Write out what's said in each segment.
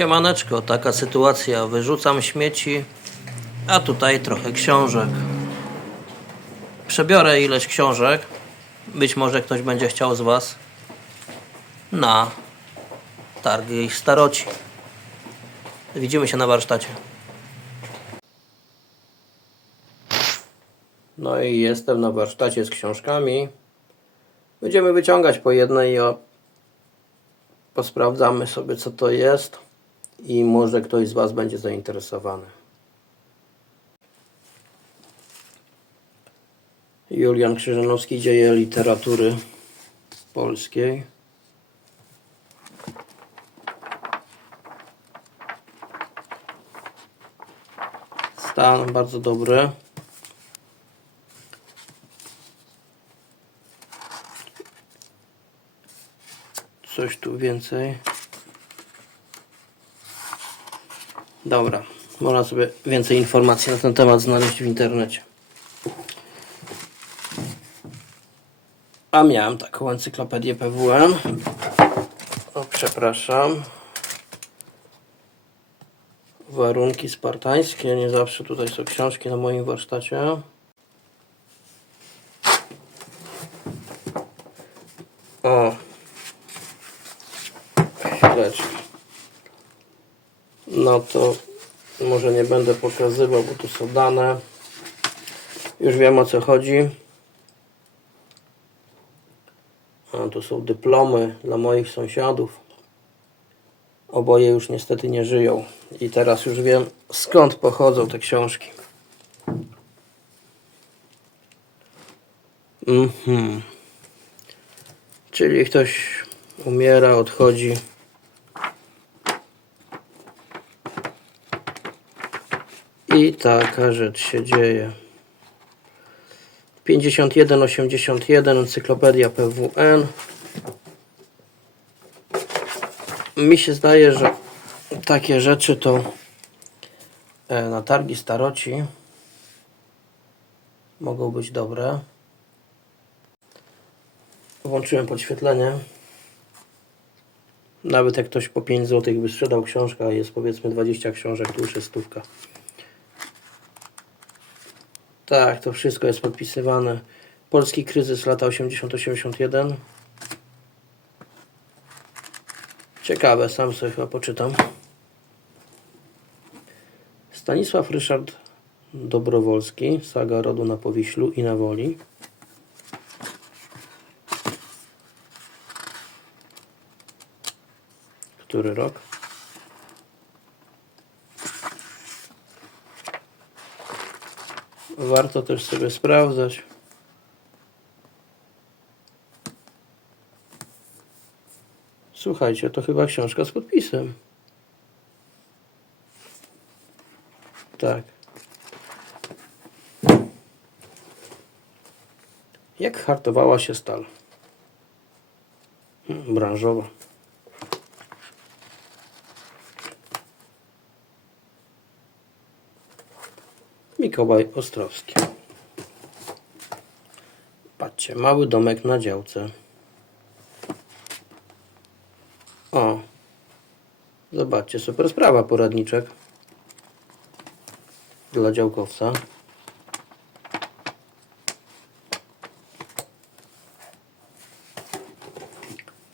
Siemaneczko, taka sytuacja. Wyrzucam śmieci, a tutaj trochę książek. Przebiorę ileś książek. Być może ktoś będzie chciał z Was na targi staroci. Widzimy się na warsztacie. No i jestem na warsztacie z książkami. Będziemy wyciągać po jednej i posprawdzamy sobie co to jest i może ktoś z Was będzie zainteresowany. Julian Krzyżanowski, Dzieje literatury polskiej. Stan bardzo dobry. Coś tu więcej. Dobra, można sobie więcej informacji na ten temat znaleźć w internecie. A miałem taką encyklopedię PWN. O, przepraszam. Warunki spartańskie. Nie zawsze tutaj są książki na moim warsztacie. O. Chwileczkę. No to może nie będę pokazywał, bo tu są dane. Już wiem o co chodzi. A tu są dyplomy dla moich sąsiadów. Oboje już niestety nie żyją. I teraz już wiem skąd pochodzą te książki. Mhm. Czyli ktoś umiera, odchodzi. I taka rzecz się dzieje. 5181 Encyklopedia PWN. Mi się zdaje, że takie rzeczy to e, na targi staroci mogą być dobre. Włączyłem podświetlenie. Nawet jak ktoś po 5 zł by sprzedał książkę, a jest powiedzmy 20 książek, to już jest stówka. Tak, to wszystko jest podpisywane. Polski kryzys lata 80-81. Ciekawe, sam sobie chyba poczytam. Stanisław Ryszard Dobrowolski, saga rodu na Powiślu i na Woli. Który rok? Warto też sobie sprawdzać. Słuchajcie, to chyba książka z podpisem. Tak. Jak hartowała się stal? Hmm, Branżowa. Mikołaj Ostrowski. Patrzcie, mały domek na działce. O. Zobaczcie, super sprawa, poradniczek. Dla działkowca.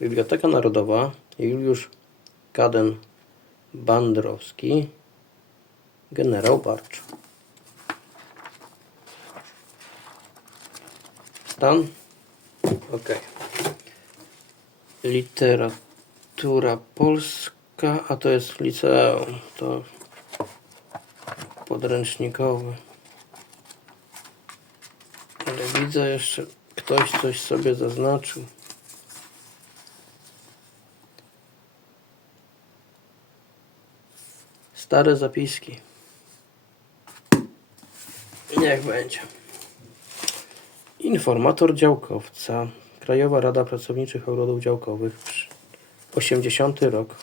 Biblioteka Narodowa Juliusz Kaden Bandrowski Generał Barcz Stan? Ok. Literatura polska, a to jest liceum. To podręcznikowy. Ale widzę jeszcze ktoś coś sobie zaznaczył. Stare zapiski. Niech będzie. Informator działkowca. Krajowa Rada Pracowniczych Ogrodów Działkowych. 80 rok.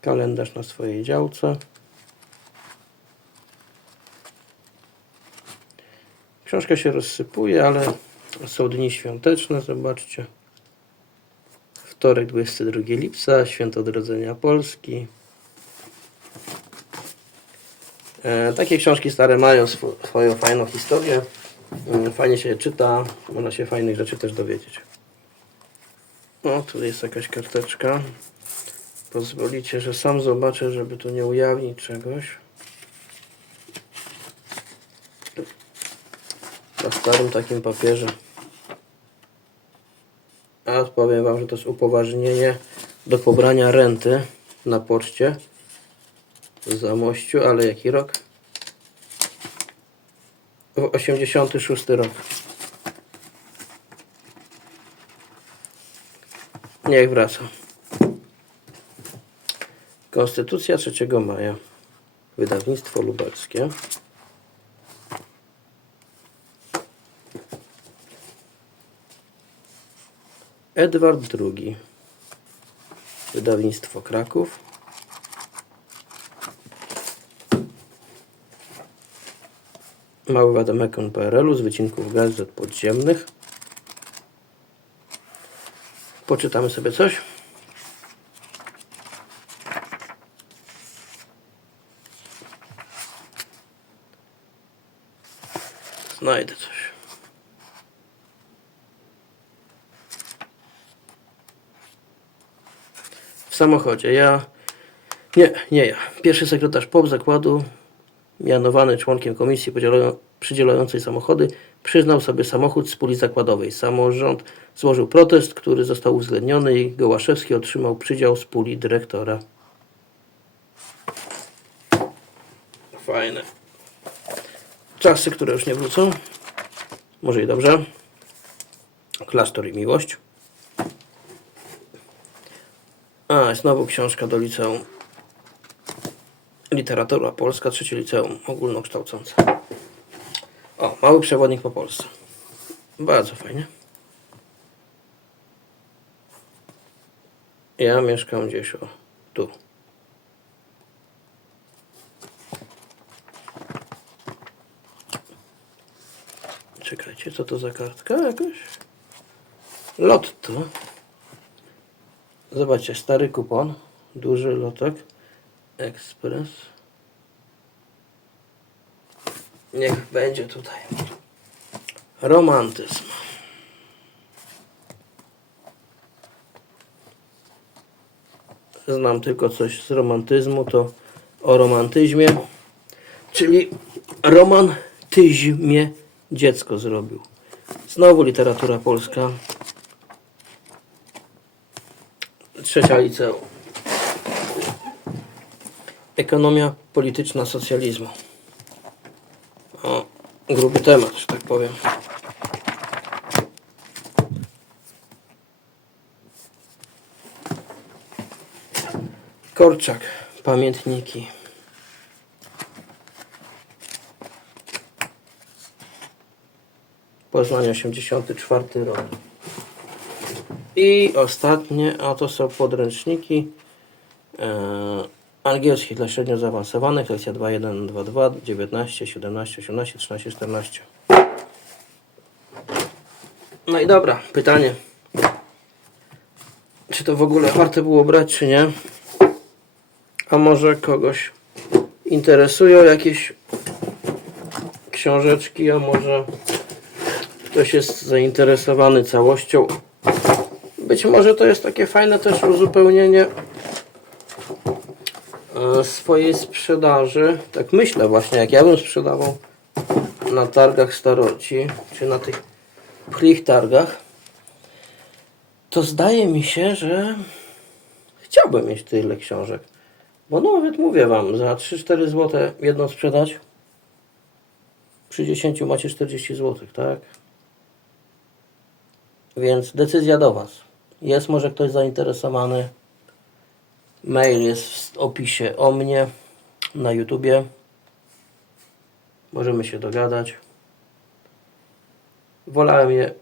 Kalendarz na swojej działce. Książka się rozsypuje, ale Są dni świąteczne, zobaczcie. Wtorek 22 lipca, święto odrodzenia Polski. Takie książki stare mają swo- swoją fajną historię. Mm, Fajnie się je czyta, można się fajnych rzeczy też dowiedzieć. O, tu jest jakaś karteczka. Pozwolicie, że sam zobaczę, żeby tu nie ujawnić czegoś. Na starym takim papierze. A powiem Wam, że to jest upoważnienie do pobrania renty na poczcie w Zamościu, ale jaki rok? W 86 rok. Niech wraca. Konstytucja 3 maja. Wydawnictwo lubelskie. Edward II. Wydawnictwo Kraków. Mały Wademekon PRL-u z wycinków gazet podziemnych. Poczytamy sobie coś. Znajdę coś. W samochodzie. Ja. Nie, nie ja. Pierwszy sekretarz POP zakładu, mianowany członkiem komisji przydzielającej samochody, przyznał sobie samochód z puli zakładowej. Samorząd złożył protest, który został uwzględniony i Gołaszewski otrzymał przydział z puli dyrektora. Fajne. Czasy, które już nie wrócą. Może i dobrze. Klasztor i miłość. A, znowu książka do liceum. Literatura polska, trzecie liceum ogólnokształcące. O, mały przewodnik po Polsce. Bardzo fajnie. Ja mieszkam gdzieś o tu. Czekajcie, co to za kartka jakaś? Lotto. Zobaczcie, stary kupon. Duży lotek. Ekspres. Niech będzie tutaj. Romantyzm. Znam tylko coś z romantyzmu, to o romantyzmie. Czyli romantyzmie dziecko zrobił. Znowu literatura polska. Trzecia liceum. Ekonomia polityczna socjalizmu. O, gruby temat, że tak powiem. Korczak, pamiętniki. Poznań 84 rok. I ostatnie, a to są podręczniki e, angielski dla średnio zaawansowanych, lekcja 2.1.2.2, 19, 17, 18, 13, 14. No i dobra, pytanie. Czy to w ogóle warto było brać, czy nie? A może kogoś interesują jakieś książeczki, a może ktoś jest zainteresowany całością. Być może to jest takie fajne też uzupełnienie swojej sprzedaży. Tak myślę właśnie, jak ja bym sprzedawał na targach staroci, czy na tych pchlich targach, to zdaje mi się, że chciałbym mieć tyle książek. Bo nawet mówię Wam, za 3-4 zł jedną sprzedać, przy 10 macie 40 zł, tak? Więc decyzja do Was. Jest może ktoś zainteresowany. Mail jest w opisie o mnie na YouTubie. Możemy się dogadać. Wolałem je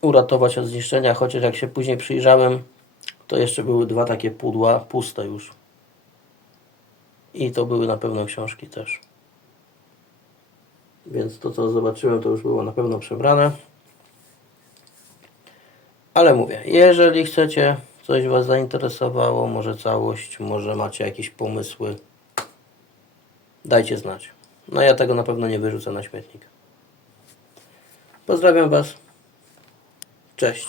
uratować od zniszczenia, chociaż jak się później przyjrzałem, to jeszcze były dwa takie pudła, puste już. I to były na pewno książki też. Więc to, co zobaczyłem, to już było na pewno przebrane. Ale mówię, jeżeli chcecie, coś Was zainteresowało, może całość, może macie jakieś pomysły, dajcie znać. No ja tego na pewno nie wyrzucę na śmietnik. Pozdrawiam Was. Cześć.